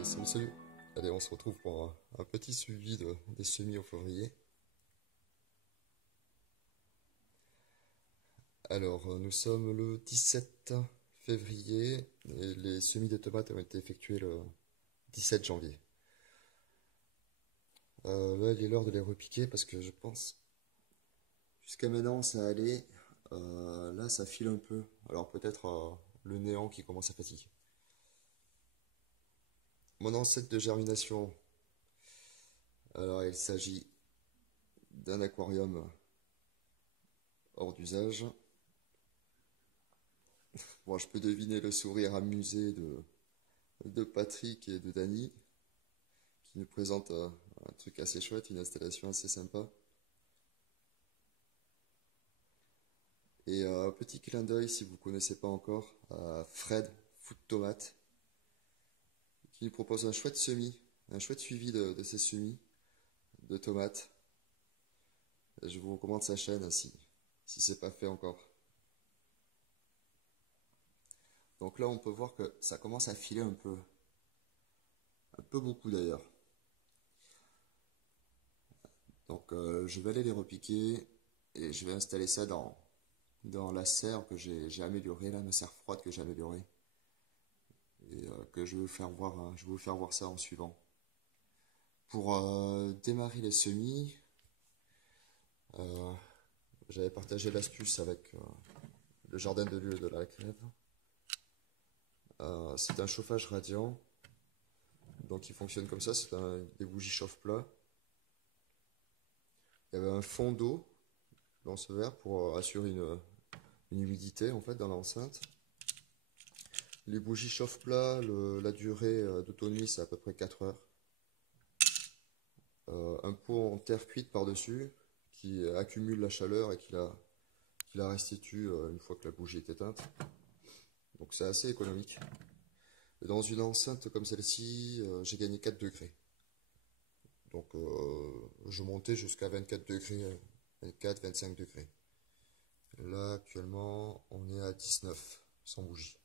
Et salut, salut. Allez, on se retrouve pour un petit suivi des semis au février. Alors, nous sommes le 17 février et les semis de tomates ont été effectués le 17 janvier. Là, il est l'heure de les repiquer parce que je pense, jusqu'à maintenant, ça allait. Là, ça file un peu. Alors, peut-être le néant qui commence à fatiguer. Mon ancêtre de germination, alors il s'agit d'un aquarium hors d'usage. Bon, je peux deviner le sourire amusé de Patrick et de Dany, qui nous présentent un truc assez chouette, une installation assez sympa. Et petit clin d'œil, si vous ne connaissez pas encore, à Fred, Food Tomate, qui nous propose un chouette semis, un chouette suivi de ces semis de tomates. Et je vous recommande sa chaîne si c'est pas fait encore. Donc là, on peut voir que ça commence à filer un peu beaucoup d'ailleurs. Donc je vais aller les repiquer et je vais installer ça dans la serre que j'ai améliorée, là, ma serre froide que j'ai améliorée. Et que je vais vous faire voir, hein, je vais vous faire voir ça en suivant. Pour démarrer les semis, euh, j'avais partagé l'astuce avec le jardin de lieu de la Crève. C'est un chauffage radiant, donc il fonctionne comme ça, c'est des bougies chauffe-plat. Il y avait un fond d'eau dans ce verre pour assurer une humidité en fait dans l'enceinte. Les bougies chauffe-plat, la durée d'autonomie c'est à peu près 4 heures. Un pot en terre cuite par-dessus qui accumule la chaleur et qui la restitue une fois que la bougie est éteinte. Donc c'est assez économique. Et dans une enceinte comme celle-ci, j'ai gagné 4 degrés. Donc je montais jusqu'à 24 degrés, 24-25 degrés. Là actuellement on est à 19 sans bougie.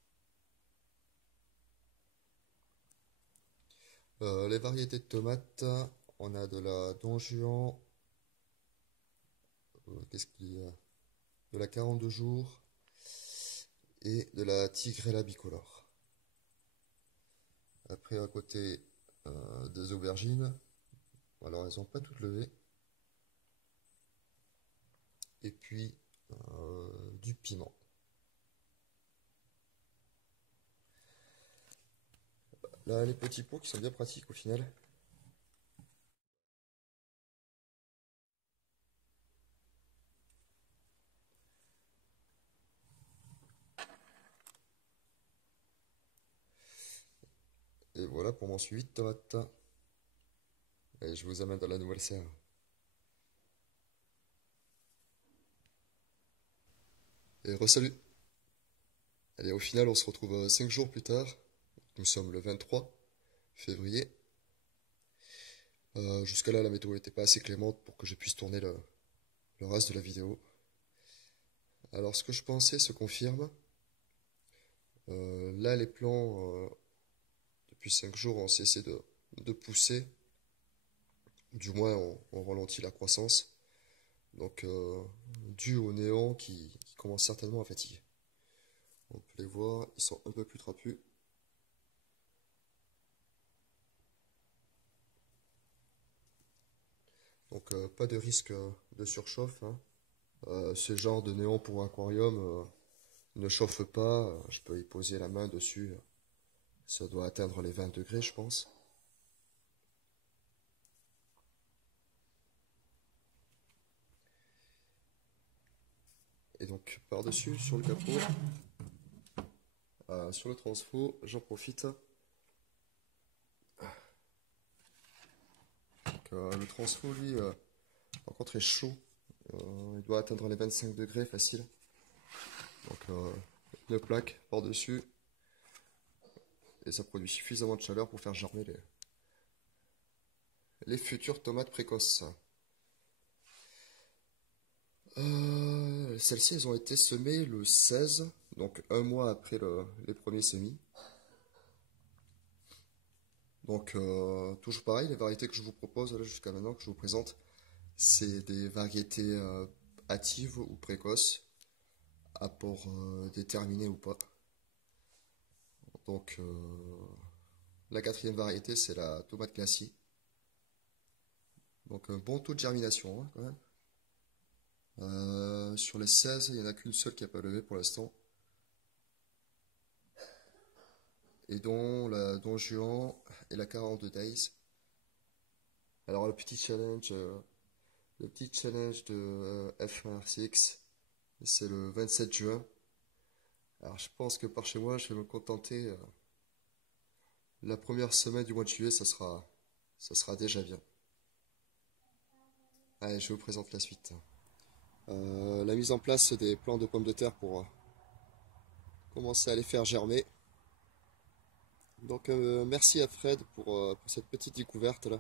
Les variétés de tomates, on a de la Don Juan, qu'est-ce qu'il y a? De la 42 jours et de la Tigrella bicolore. Après, à côté des aubergines, alors elles n'ont pas toutes levées. Et puis du piment. Là, les petits pots qui sont bien pratiques au final. Et voilà pour mon suivi de tomates. Et je vous amène dans la nouvelle serre. Et re-salut. Allez, au final, on se retrouve 5 jours plus tard. Nous sommes le 23 février. Jusqu'à là, la météo n'était pas assez clémente pour que je puisse tourner le reste de la vidéo. Alors, ce que je pensais se confirme. Là, les plants, depuis 5 jours, ont cessé de pousser. Du moins, on ralentit la croissance. Donc, dû au néant qui commence certainement à fatiguer. On peut les voir, ils sont un peu plus trapus. Donc, pas de risque de surchauffe, hein. Ce genre de néant pour aquarium ne chauffe pas. Je peux y poser la main dessus. Ça doit atteindre les 20 degrés, je pense. Et donc, par-dessus, sur le capot, sur le transfo, j'en profite. Donc, le transfo, lui, par contre, est chaud. Il doit atteindre les 25 degrés facile. Donc, une plaque par-dessus. Et ça produit suffisamment de chaleur pour faire germer les futures tomates précoces. Celles-ci, elles ont été semées le 16, donc un mois après les premiers semis. Donc, toujours pareil, les variétés que je vous propose là jusqu'à maintenant, que je vous présente, c'est des variétés hâtives ou précoces, apport déterminé ou pas. Donc, la quatrième variété, c'est la tomate glacis. Donc, un bon taux de germination, hein, quand même. Sur les 16, il n'y en a qu'une seule qui n'a pas levé pour l'instant. Et dont la Don Juan et la 42 Days. Alors, le petit challenge de F1RCX, c'est le 27 juin. Alors, je pense que par chez moi, je vais me contenter. La première semaine du mois de juillet, ça sera déjà bien. Allez, je vous présente la suite. La mise en place des plants de pommes de terre pour commencer à les faire germer. Donc, merci à Fred pour cette petite découverte là.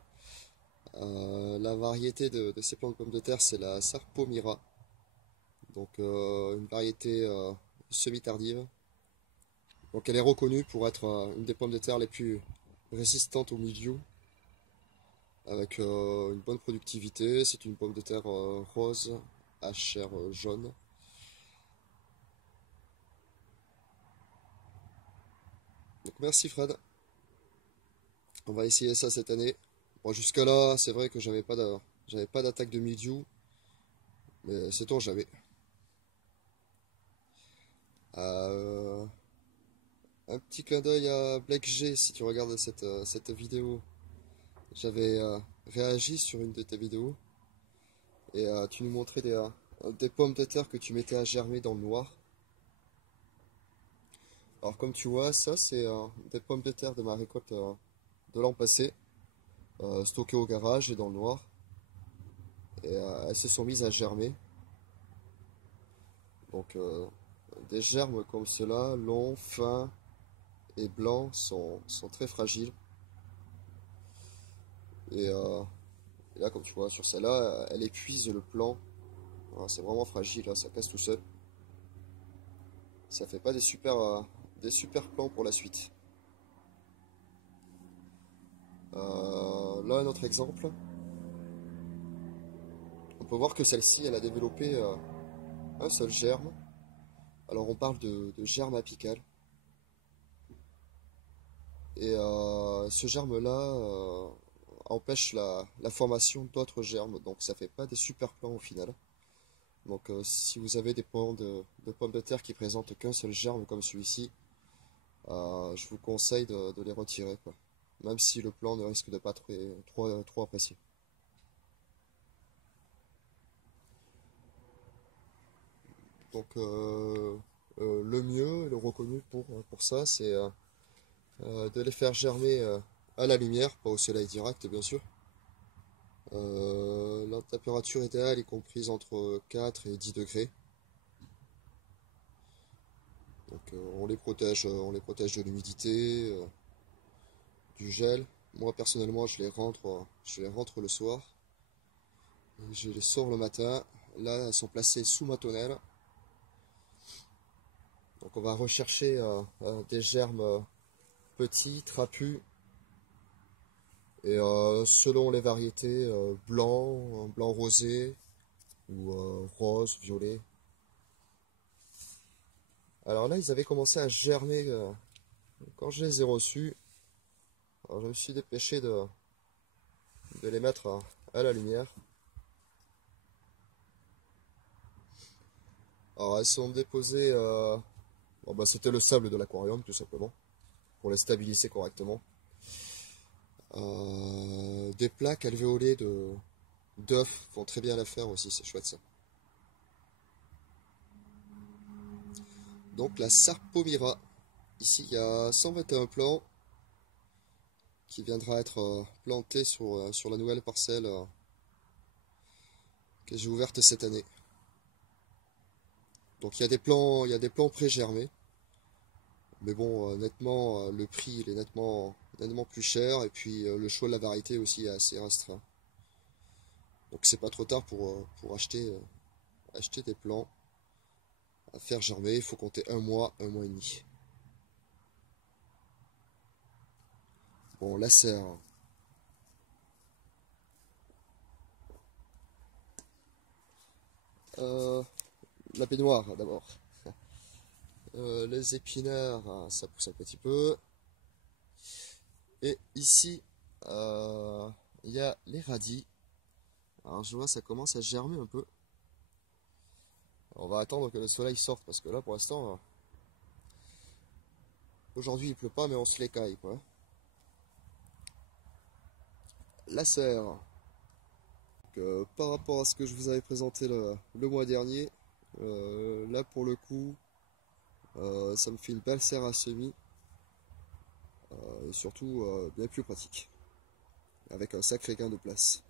La variété de ces plants de pommes de terre, c'est la Sarpomira. Donc, une variété semi-tardive. Donc, elle est reconnue pour être une des pommes de terre les plus résistantes au mildiou, avec une bonne productivité. C'est une pomme de terre rose à chair jaune. Donc merci Fred, on va essayer ça cette année. Bon, jusqu'à là, c'est vrai que j'avais pas d'attaque de mildiou, mais c'est on jamais. Euh, un petit clin d'œil à Blake G si tu regardes cette vidéo. J'avais réagi sur une de tes vidéos et tu nous montrais des pommes de terre que tu mettais à germer dans le noir. Alors comme tu vois, ça c'est des pommes de terre de ma récolte de l'an passé, stockées au garage et dans le noir. Et elles se sont mises à germer. Donc des germes comme cela, longs, fins et blancs, sont très fragiles. Et, et là, comme tu vois, sur celle-là, elle épuise le plant. Voilà, c'est vraiment fragile, là, ça casse tout seul. Ça fait pas des super plans pour la suite. Là, un autre exemple. On peut voir que celle-ci, elle a développé un seul germe. Alors, on parle de germe apical. Et ce germe-là empêche la formation d'autres germes. Donc, ça fait pas des super plants au final. Donc, si vous avez des plants de pommes de terre qui présentent qu'un seul germe comme celui-ci, je vous conseille de les retirer, quoi. Même si le plant ne risque de pas être trop apprécié. Donc, le mieux, le reconnu pour ça, c'est de les faire germer à la lumière, pas au soleil direct, bien sûr. La température idéale est comprise entre 4 et 10 degrés. Donc, on les protège de l'humidité, du gel. Moi personnellement, je les rentre le soir. Et je les sors le matin. Là, elles sont placées sous ma tonnelle. Donc on va rechercher des germes petits, trapus. Et selon les variétés, blanc, blanc rosé ou rose, violet. Alors là, ils avaient commencé à germer quand je les ai reçus. Alors je me suis dépêché de les mettre à la lumière. Alors elles sont déposées, bon, bah, c'était le sable de l'aquarium tout simplement, pour les stabiliser correctement. Des plaques alvéolées d'œufs font très bien l'affaire aussi, c'est chouette ça. Donc la Sarpomira, ici il y a 121 plants qui viendra être plantés sur la nouvelle parcelle que j'ai ouverte cette année. Donc il y a des plants pré-germés. Mais bon, nettement, le prix il est nettement plus cher et puis le choix de la variété aussi est assez restreint. Donc c'est pas trop tard pour acheter des plants à faire germer. Il faut compter un mois et demi. Bon, la serre. La baignoire d'abord. Les épinards, ça pousse un petit peu. Et ici, il y a les radis. Alors je vois ça commence à germer un peu. On va attendre que le soleil sorte parce que là pour l'instant, aujourd'hui il pleut pas mais on se l'écaille quoi. La serre. Donc, par rapport à ce que je vous avais présenté le mois dernier, là pour le coup, ça me fait une belle serre à semis. Et surtout bien plus pratique. Avec un sacré gain de place.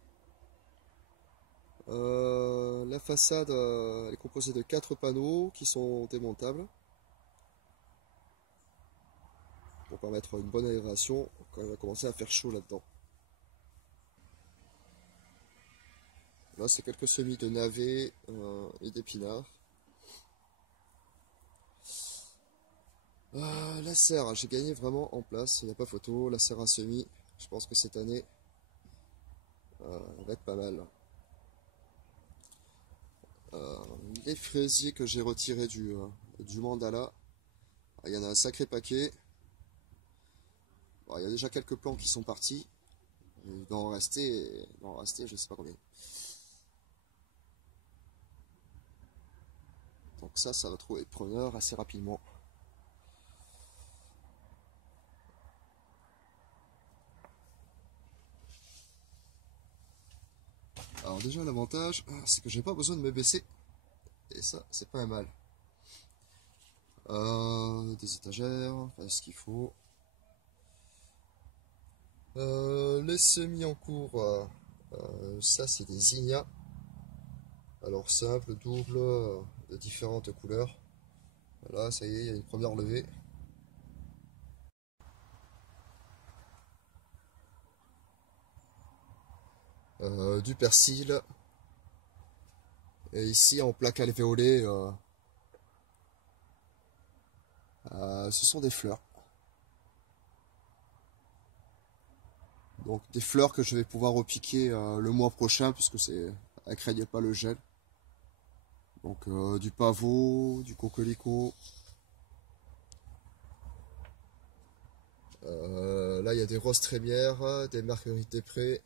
La façade elle est composée de 4 panneaux qui sont démontables pour permettre une bonne aération quand il va commencer à faire chaud là-dedans. Là c'est quelques semis de navets et d'épinards. La serre, j'ai gagné vraiment en place, il n'y a pas photo. La serre à semis, je pense que cette année elle va être pas mal. Les fraisiers que j'ai retirés du mandala, il y en a un sacré paquet. Bon, il y a déjà quelques plants qui sont partis. Il va en rester je ne sais pas combien. Donc ça va trouver preneur assez rapidement. Alors déjà l'avantage, c'est que j'ai pas besoin de me baisser. Et ça, c'est pas un mal. Des étagères, enfin, ce qu'il faut. Les semis en cours, ça c'est des zinnias. Alors simple, double, de différentes couleurs. Voilà, ça y est, il y a une première levée. Du persil. Et ici en plaque alvéolée, ce sont des fleurs. Donc des fleurs que je vais pouvoir repiquer le mois prochain puisque elles craignent pas le gel. Donc du pavot, du coquelicot. Là il y a des roses trémières, des marguerites des prés.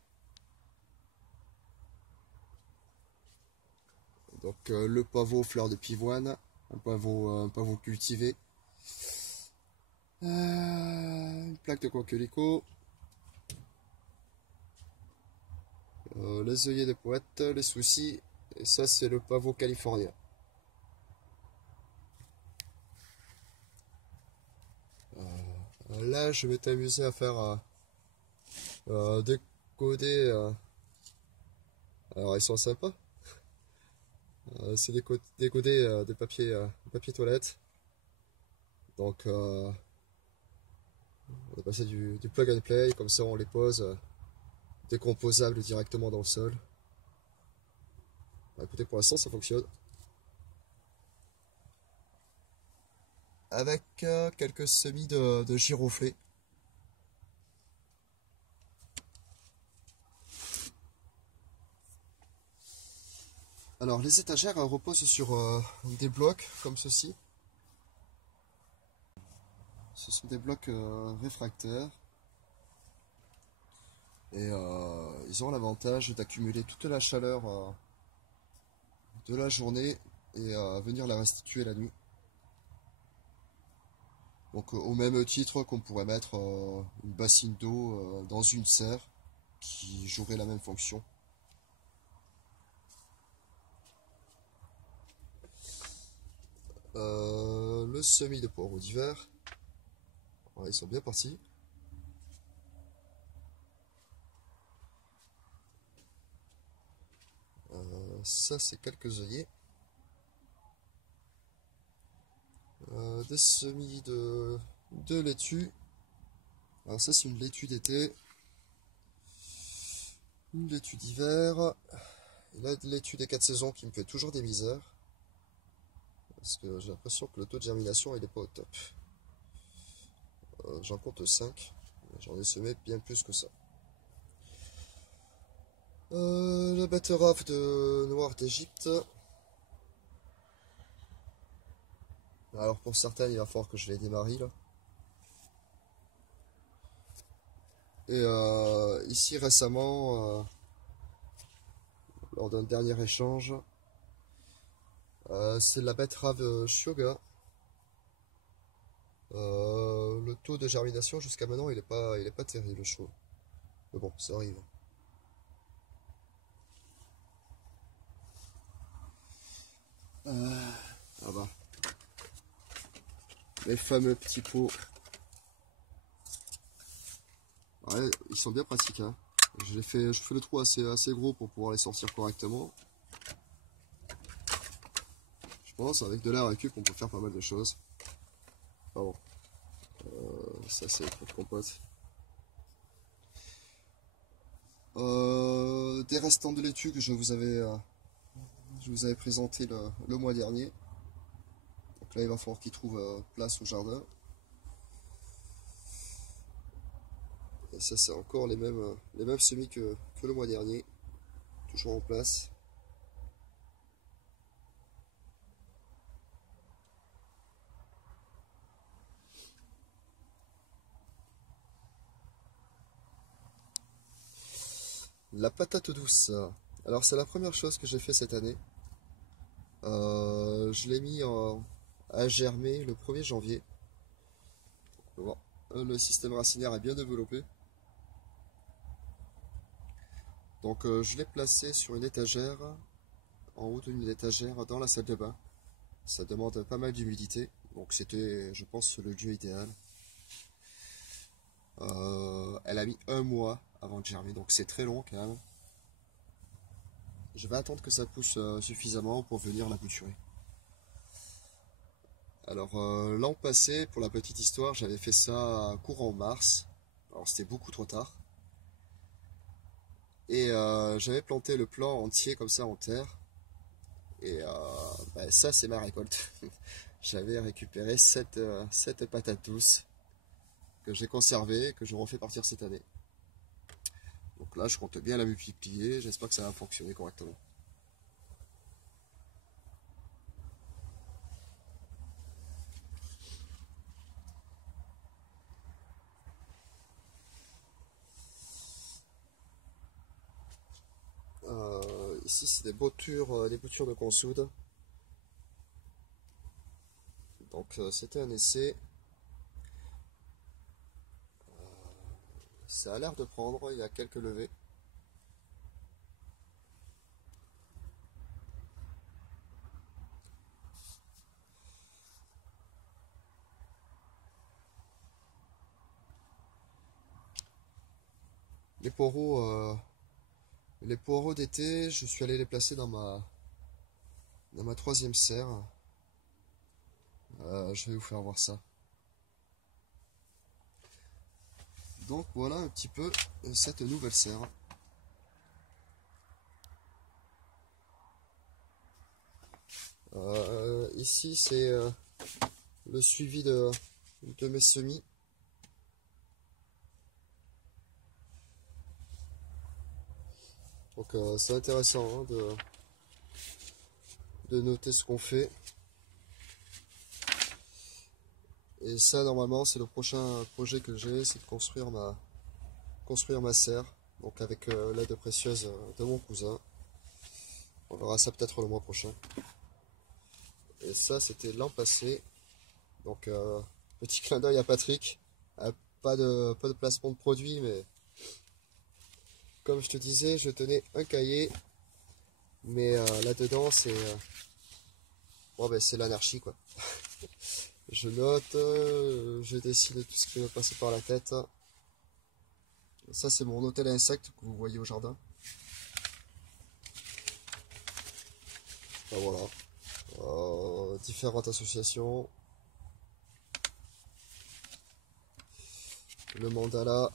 Donc le pavot fleur de pivoine, un pavot cultivé. Une plaque de coquelicot. Les œillets de poète, les soucis. Et ça c'est le pavot californien. Là je vais t'amuser à faire décoder. Alors ils sont sympas. C'est décoder de papier toilette. Donc on va passer du plug and play, comme ça on les pose décomposables directement dans le sol. Bah, écoutez, pour l'instant ça fonctionne. Avec quelques semis de giroflées. Alors les étagères reposent sur des blocs comme ceci. Ce sont des blocs réfractaires. Et ils ont l'avantage d'accumuler toute la chaleur de la journée et venir la restituer la nuit. Donc au même titre qu'on pourrait mettre une bassine d'eau dans une serre qui jouerait la même fonction. Le semis de poireaux d'hiver. Ils sont bien partis. Ça c'est quelques œillets. Des semis de laitue. Alors ça c'est une laitue d'été. Une laitue d'hiver. Et là de laitue des 4 saisons qui me fait toujours des misères. Parce que j'ai l'impression que le taux de germination il est pas au top. J'en compte 5. J'en ai semé bien plus que ça. La betterave de noir d'Égypte. Alors pour certaines, il va falloir que je les démarie là. Et ici récemment, lors d'un dernier échange, c'est la betterave Shoga. Le taux de germination jusqu'à maintenant, il est pas terrible, je trouve. Mais bon, ça arrive. Ah bah, les fameux petits pots. Ouais, ils sont bien pratiques, hein. Je fais le trou assez gros pour pouvoir les sortir correctement. Je pense avec de la récup on peut faire pas mal de choses. Ah bon. Ça c'est pour compote. Des restants de laitue que je vous avais présenté le mois dernier. Donc là il va falloir qu'ils trouvent place au jardin. Et ça c'est encore les mêmes semis que le mois dernier. Toujours en place. La patate douce. Alors c'est la première chose que j'ai fait cette année. Je l'ai mis à germer le 1er janvier. Bon, le système racinaire est bien développé. Donc je l'ai placé sur une étagère, en haut d'une étagère dans la salle de bain. Ça demande pas mal d'humidité, donc c'était, je pense, le lieu idéal. Elle a mis 1 mois avant de germer, donc c'est très long quand même. Je vais attendre que ça pousse suffisamment pour venir la bouturer. Alors l'an passé, pour la petite histoire, j'avais fait ça courant mars. Alors c'était beaucoup trop tard. Et j'avais planté le plant entier comme ça en terre. Et bah, ça c'est ma récolte. J'avais récupéré 7 patates douces que j'ai conservées, que je refais partir cette année. Donc là je compte bien la multiplier, j'espère que ça va fonctionner correctement. Ici c'est des boutures de consoude. Donc c'était un essai. Ça a l'air de prendre, il y a quelques levées. Les poireaux, d'été, je suis allé les placer dans ma 3e serre. Je vais vous faire voir ça. Donc voilà un petit peu cette nouvelle serre. Ici c'est le suivi de mes semis. Donc c'est intéressant hein, de noter ce qu'on fait. Et ça normalement c'est le prochain projet que j'ai, c'est de construire ma serre. Donc avec l'aide précieuse de mon cousin. On verra ça peut-être le mois prochain. Et ça c'était l'an passé. Donc petit clin d'œil à Patrick. Pas de placement de produit, mais comme je te disais, je tenais un cahier. Mais là-dedans c'est bon, ben, c'est l'anarchie quoi. Je note, je décide tout ce qui me passe par la tête. Ça c'est mon hôtel à insectes que vous voyez au jardin. Ben, voilà. Différentes associations. Le mandala.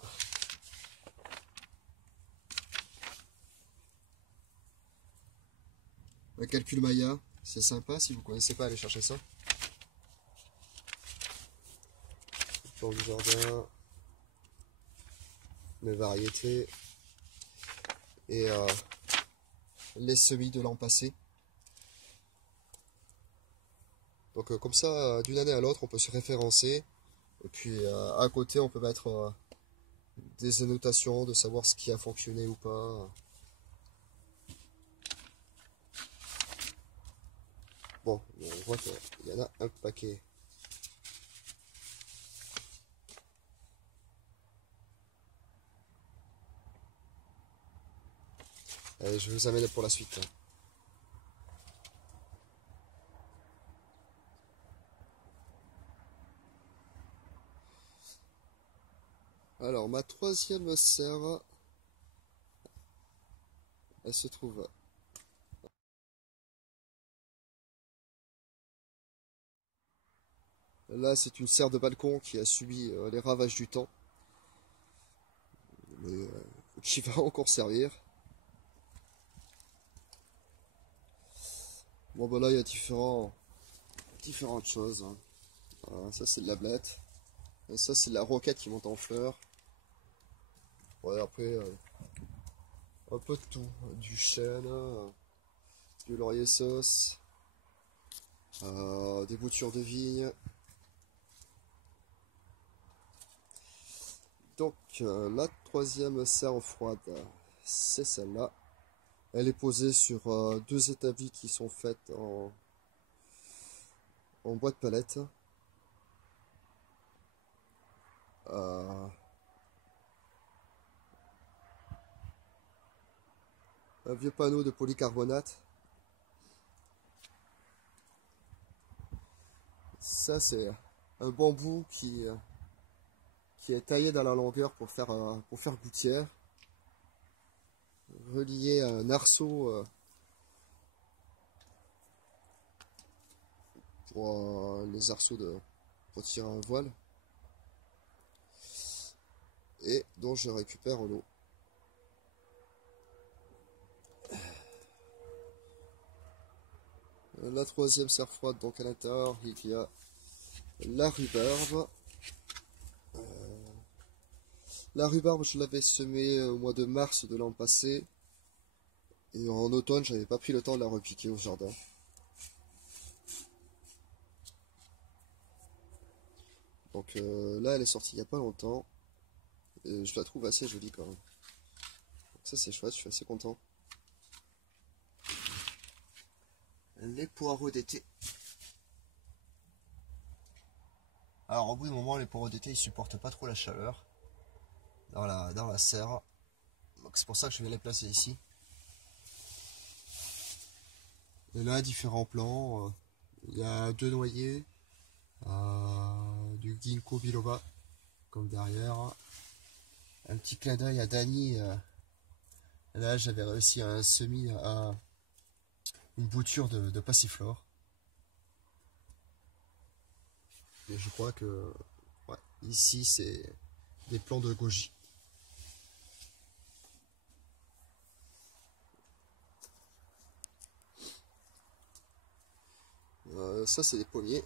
Le calcul Maya. C'est sympa, si vous ne connaissez pas, allez chercher ça. Le plan du jardin. mes variétés et les semis de l'an passé. Donc comme ça, d'une année à l'autre, on peut se référencer. Et puis à côté, on peut mettre des annotations de savoir ce qui a fonctionné ou pas. Bon, on voit qu'il y en a un paquet. Allez, je vous amène pour la suite. Alors, ma troisième serre, elle se trouve. Là, c'est une serre de balcon qui a subi les ravages du temps, mais qui va encore servir. Bon, bah là, il y a différentes choses, hein. Ça, c'est de la blette. Et ça, c'est de la roquette qui monte en fleurs. Ouais, après, un peu de tout. Du chêne, du laurier sauce, des boutures de vigne. Donc, la troisième serre froide, c'est celle-là. Elle est posée sur deux établis qui sont faites en bois de palette. Un vieux panneau de polycarbonate. Ça, c'est un bambou qui est taillé dans la longueur pour faire gouttière. Relié à un arceau pour les arceaux pour tirer un voile. Et dont je récupère l'eau. La troisième serre froide, donc à l'intérieur, il y a la rhubarbe. La rhubarbe, je l'avais semée au mois de mars de l'an passé. Et en automne, j'avais pas pris le temps de la repiquer au jardin. Donc là, elle est sortie il n'y a pas longtemps. Et je la trouve assez jolie quand même. Donc ça, c'est chouette, je suis assez content. Les poireaux d'été. Alors au bout d'un moment, les poireaux d'été, ils supportent pas trop la chaleur dans la serre. Donc c'est pour ça que je vais les placer ici. Et là, différents plants. Il y a deux noyers, du ginkgo biloba, comme derrière. Un petit clin d'œil à Dany. Là, j'avais réussi à un semis à une bouture de passiflore. Et je crois que ouais, ici, c'est des plants de goji. Ça, c'est des pommiers.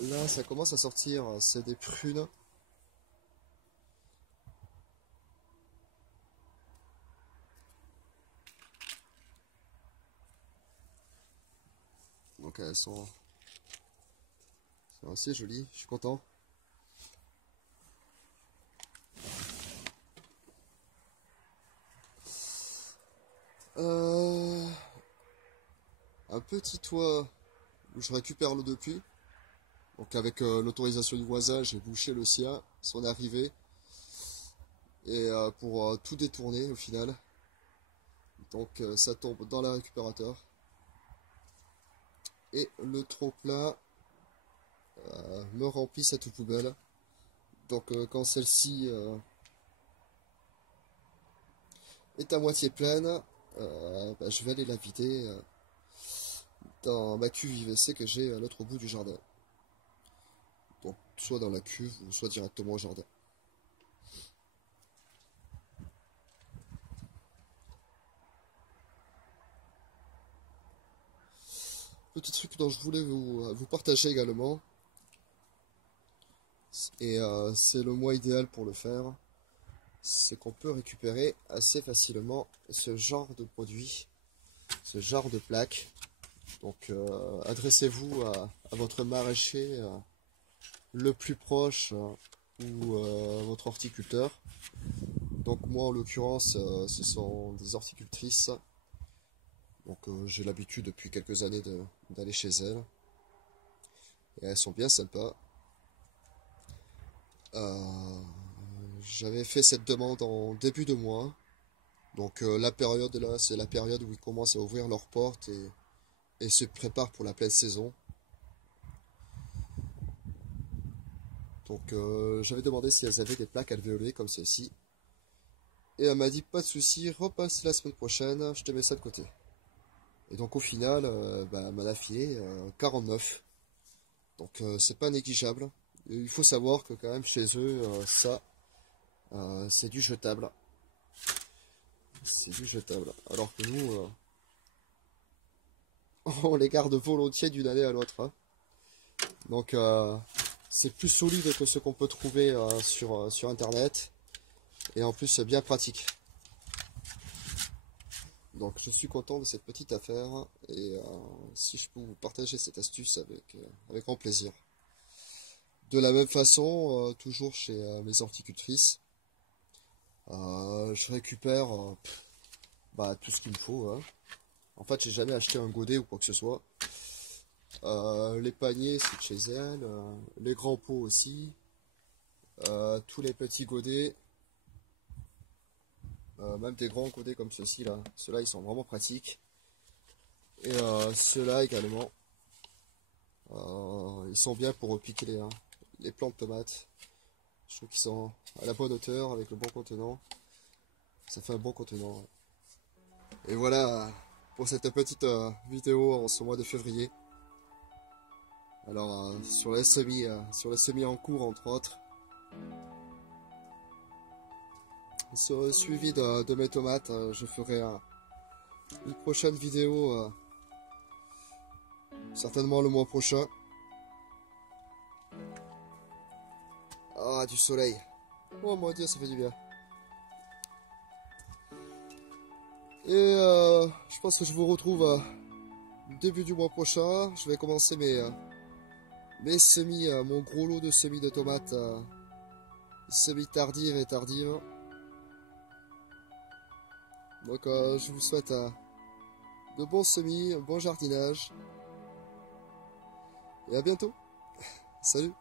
Là, ça commence à sortir, c'est des prunes. Donc elles sont assez jolies, je suis content. Un petit toit où je récupère l'eau de pluie. Donc avec l'autorisation du voisin, j'ai bouché le sien, son arrivée. Et pour tout détourner au final. Donc ça tombe dans le récupérateur. Et le trop-plein me remplit cette poubelle. Donc quand celle-ci est à moitié pleine, bah, je vais aller la vider dans ma cuve IVC que j'ai à l'autre bout du jardin. Donc soit dans la cuve ou soit directement au jardin. Petit truc dont je voulais vous partager également, Et c'est le mois idéal pour le faire. C'est qu'on peut récupérer assez facilement ce genre de produit, ce genre de plaque. Donc adressez-vous à votre maraîcher le plus proche ou votre horticulteur. Donc moi en l'occurrence ce sont des horticultrices. Donc j'ai l'habitude depuis quelques années d'aller chez elles. Et elles sont bien sympas. J'avais fait cette demande en début de mois. Donc la période là, c'est la période où ils commencent à ouvrir leurs portes et se préparent pour la pleine saison. Donc j'avais demandé si elles avaient des plaques alvéolées comme celle-ci. Et elle m'a dit pas de souci, repasse la semaine prochaine, je te mets ça de côté. Et donc au final, elle m'en a filé 49. Donc c'est pas négligeable. Et il faut savoir que quand même chez eux, ça, c'est du jetable. C'est du jetable. Alors que nous, on les garde volontiers d'une année à l'autre. Hein. Donc c'est plus solide que ce qu'on peut trouver sur internet. Et en plus c'est bien pratique. Donc je suis content de cette petite affaire. Et si je peux vous partager cette astuce avec grand plaisir. De la même façon, toujours chez mes horticultrices, je récupère tout ce qu'il me faut. Hein. En fait, j'ai jamais acheté un godet ou quoi que ce soit. Les paniers, c'est de chez elles. Les grands pots aussi. Tous les petits godets. Même des grands godets comme ceux-ci là. Ceux-là, ils sont vraiment pratiques. Et ceux-là également. Ils sont bien pour repiquer les plants de tomates. Je trouve qu'ils sont à la bonne hauteur avec le bon contenant. Ça fait un bon contenant. Et voilà pour cette petite vidéo en ce mois de février. Alors sur les semis en cours entre autres. Suivi de mes tomates, je ferai une prochaine vidéo certainement le mois prochain. Ah, du soleil. Oh mon dieu, ça fait du bien. Et je pense que je vous retrouve début du mois prochain. Je vais commencer mes semis, mon gros lot de semis de tomates, semis tardives et tardives. Donc je vous souhaite de bons semis, un bon jardinage. Et à bientôt. Salut.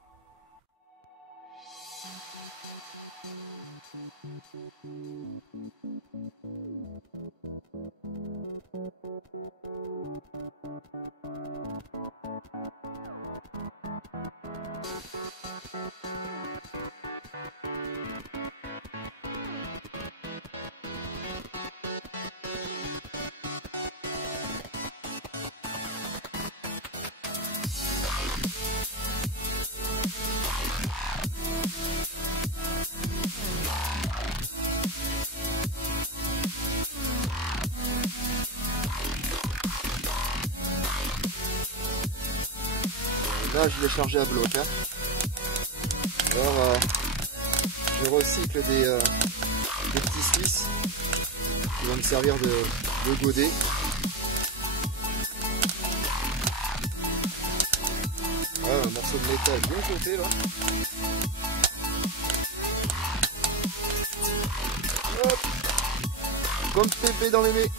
Là, je l'ai chargé à bloc. Hein. Alors, je recycle des petits Suisses qui vont me servir de godet. Ah, un morceau de métal bien côté là. Hop. Comme pépé dans les nez.